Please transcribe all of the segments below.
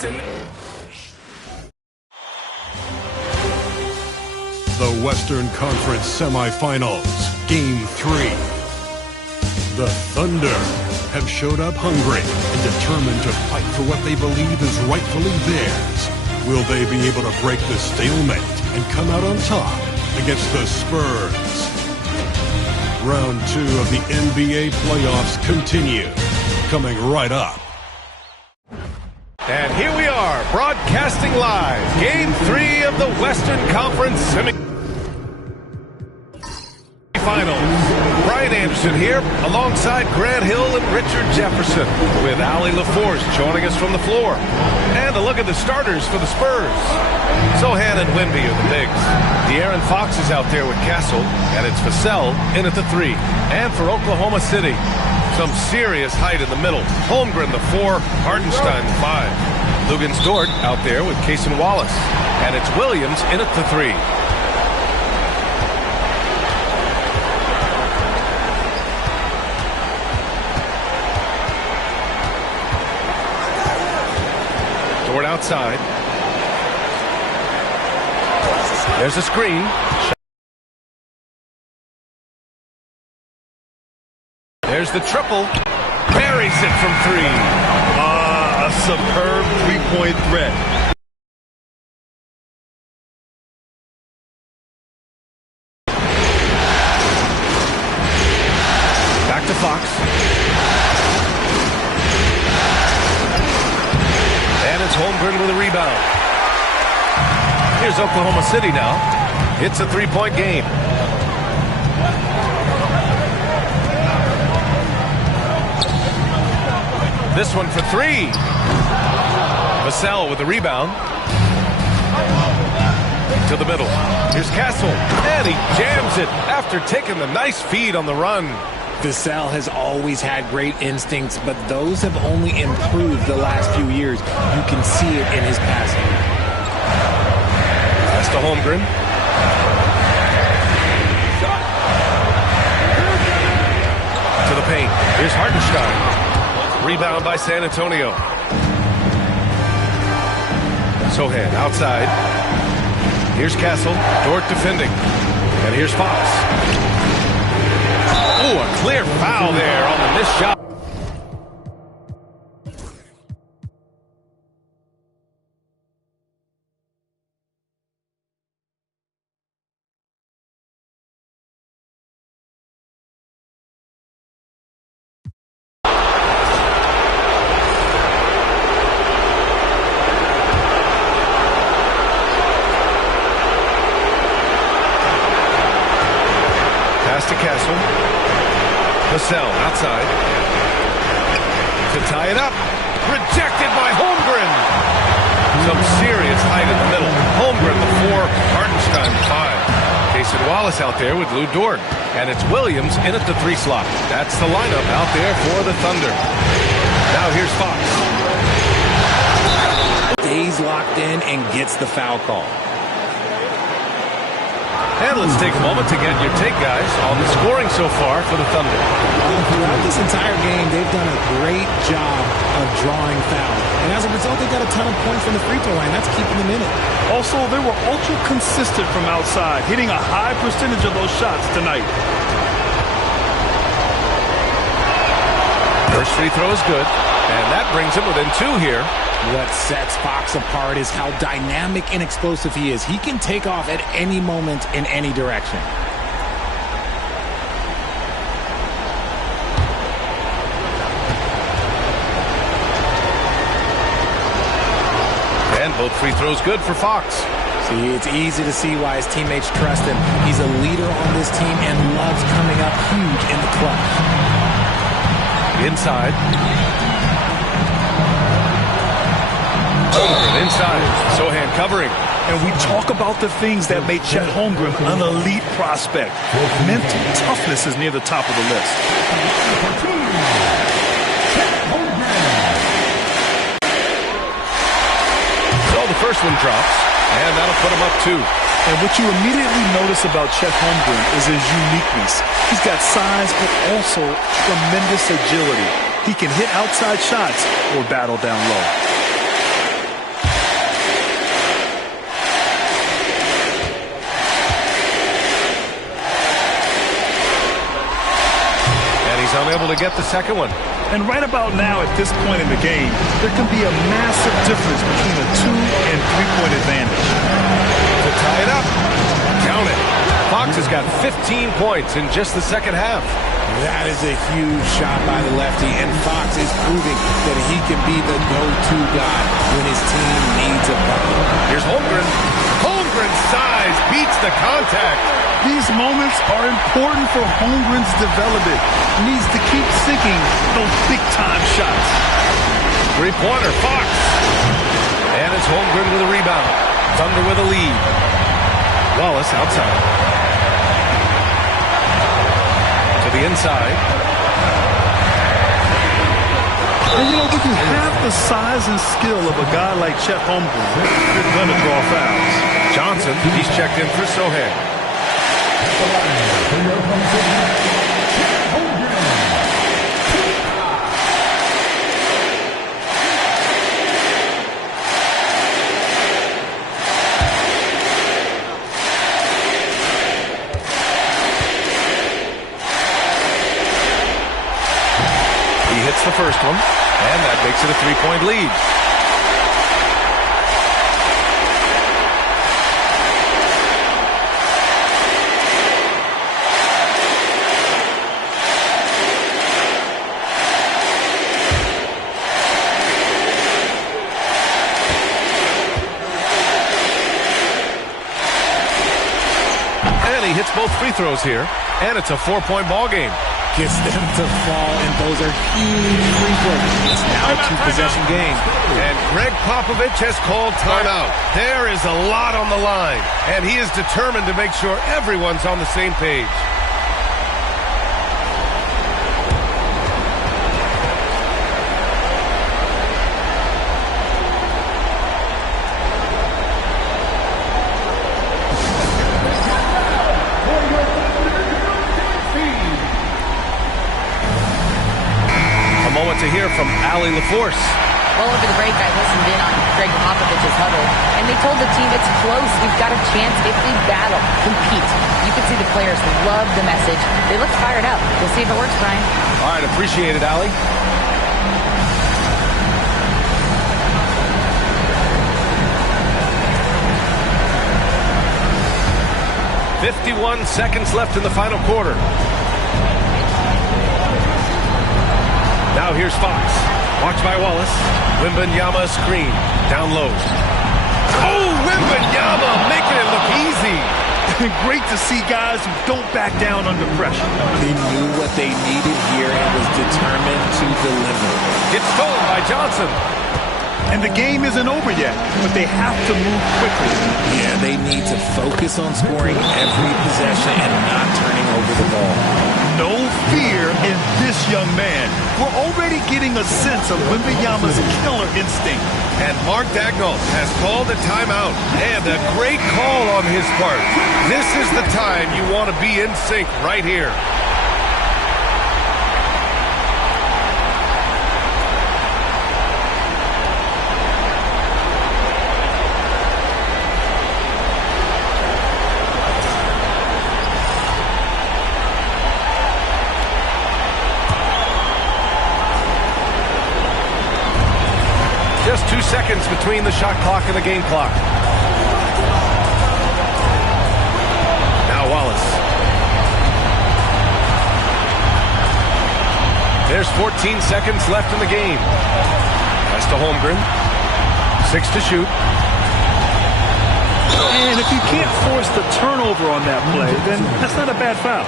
The Western Conference Semifinals, Game 3. The Thunder have showed up hungry and determined to fight for what they believe is rightfully theirs. Will they be able to break the stalemate and come out on top against the Spurs? Round 2 of the NBA playoffs continue, coming right up. And here we are, broadcasting live, Game 3 of the Western Conference Semifinals. Brian Anderson here, alongside Grant Hill and Richard Jefferson, with Allie LaForce joining us from the floor. And a look at the starters for the Spurs. Sochan and Wemby are the bigs. De'Aaron Fox is out there with Castle, and it's Vassell in at the 3. And for Oklahoma City, some serious height in the middle. Holmgren the 4, Hartenstein the 5. Luguentz Dort out there with Cason Wallace. And it's Williams in at the 3. Dort outside. There's a screen. There's the triple. Buries it from 3. A superb three-point threat. Back to Fox. And it's Holmgren with a rebound. Here's Oklahoma City now. It's a three-point game. This one for 3. Vassell with the rebound. To the middle. Here's Castle. And he jams it after taking the nice feed on the run. Vassell has always had great instincts, but those have only improved the last few years. You can see it in his passing. That's to Holmgren. To the paint. Here's Hartenstein. Rebound by San Antonio. Sochan outside. Here's Castle. Dort defending. And here's Fox. Oh, a clear foul there on the missed shot. To Castle. Vassell outside. To tie it up. Rejected by Holmgren. Some serious height in the middle. Holmgren the 4, Hartenstein the 5. Cason Wallace out there with Lu Dort. And it's Williams in at the 3 slot. That's the lineup out there for the Thunder. Now here's Fox. Stays locked in and gets the foul call. And let's take a moment to get your take, guys, on the scoring so far for the Thunder. Throughout this entire game, they've done a great job of drawing fouls. And as a result, they got a ton of points from the free throw line. That's keeping them in it. Also, they were ultra consistent from outside, hitting a high percentage of those shots tonight. First free throw is good, and that brings him within 2 here. What sets Fox apart is how dynamic and explosive he is. He can take off at any moment in any direction. And both free throws good for Fox. See, it's easy to see why his teammates trust him. He's a leader on this team and loves coming up huge in the clutch. Inside. Holmgren inside. Sochan covering. And we talk about the things that made Chet Holmgren an elite prospect. Mental toughness is near the top of the list. So the first one drops, and that'll put him up 2. And what you immediately notice about Chet Holmgren is his uniqueness. He's got size, but also tremendous agility. He can hit outside shots or battle down low. able to get the second one. And right about now, at this point in the game, there can be a massive difference between a 2- and 3-point advantage. To tie it up. Count it. Fox has got 15 points in just the second half. That is a huge shot by the lefty, and Fox is proving that he can be the go-to guy when his team needs a bucket. Here's Holmgren. Holmgren's size beats the contact. These moments are important for Holmgren's development. He needs to keep sinking those big-time shots. Three-pointer, Fox. And it's Holmgren with a rebound. Thunder with a lead. Wallace outside. To the inside. And you know, when you have the size and skill of a guy like Chet Holmgren, you're going to draw fouls. Johnson, he's checked in for Sohan. He hits the first one, and that makes it a 3-point lead. He hits both free throws here, and it's a 4-point ball game. Gets them to fall, and those are huge free throws. It's now a 2-possession game. And Greg Popovich has called timeout. There is a lot on the line, and he is determined to make sure everyone's on the same page. To hear from Allie LaForce. Well, over the break, I listened in on Greg Popovich's huddle, and they told the team it's close. We've got a chance if we battle, compete. You can see the players love the message. They look fired up. We'll see if it works, Brian. All right, appreciate it, Allie. "51 seconds left in the final quarter. Now here's Fox. Watched by Wallace. Wembanyama screen. Down low. Oh, Wembanyama making it look easy. Great to see guys who don't back down under pressure. He knew what they needed here and was determined to deliver. Gets stolen by Johnson. And the game isn't over yet, but they have to move quickly. Yeah, they need to focus on scoring every possession and not turning over the ball. No fear in this young man. We're already getting a sense of Wembanyama's killer instinct. And Mark Daigneault has called a timeout. And a great call on his part. This is the time you want to be in sync right here. Just 2 seconds between the shot clock and the game clock. Now Wallace. There's 14 seconds left in the game. Pass to Holmgren. 6 to shoot. And if you can't force the turnover on that play, then that's not a bad foul.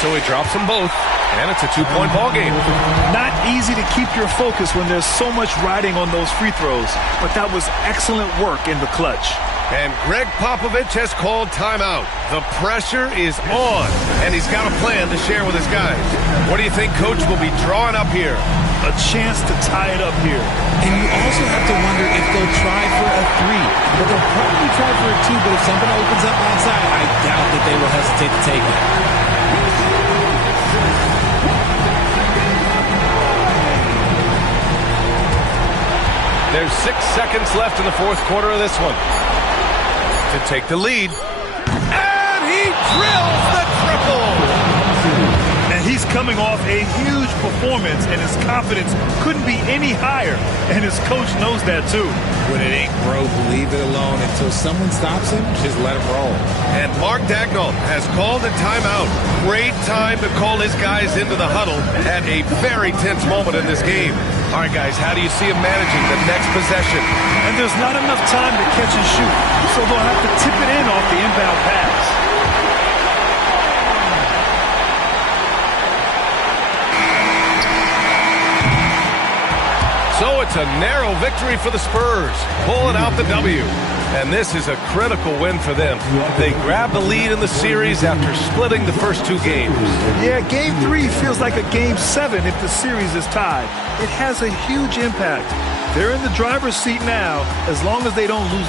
So he drops them both, and it's a 2-point ball game. Not easy to keep your focus when there's so much riding on those free throws, but that was excellent work in the clutch. And Greg Popovich has called timeout. The pressure is on, and he's got a plan to share with his guys. What do you think Coach will be drawing up here? a chance to tie it up here. And you also have to wonder if they'll try for a 3. But they'll probably try for a 2, but if something opens up outside, I doubt that they will hesitate to take it. There's 6 seconds left in the fourth quarter of this one. To take the lead. And he drills the triple! And he's coming off a huge performance, and his confidence couldn't be any higher. And his coach knows that, too. When it ain't broke, leave it alone until someone stops him. Just let him roll. And Mark Daigneault has called a timeout. Great time to call his guys into the huddle at a very tense moment in this game. All right, guys, how do you see him managing the next possession? And there's not enough time to catch and shoot, so they'll have to tip it in off the inbound pass. So it's a narrow victory for the Spurs, pulling out the W. And this is a critical win for them. They grab the lead in the series after splitting the first 2 games. Yeah, Game 3 feels like a Game 7 if the series is tied. It has a huge impact. They're in the driver's seat now, as long as they don't lose their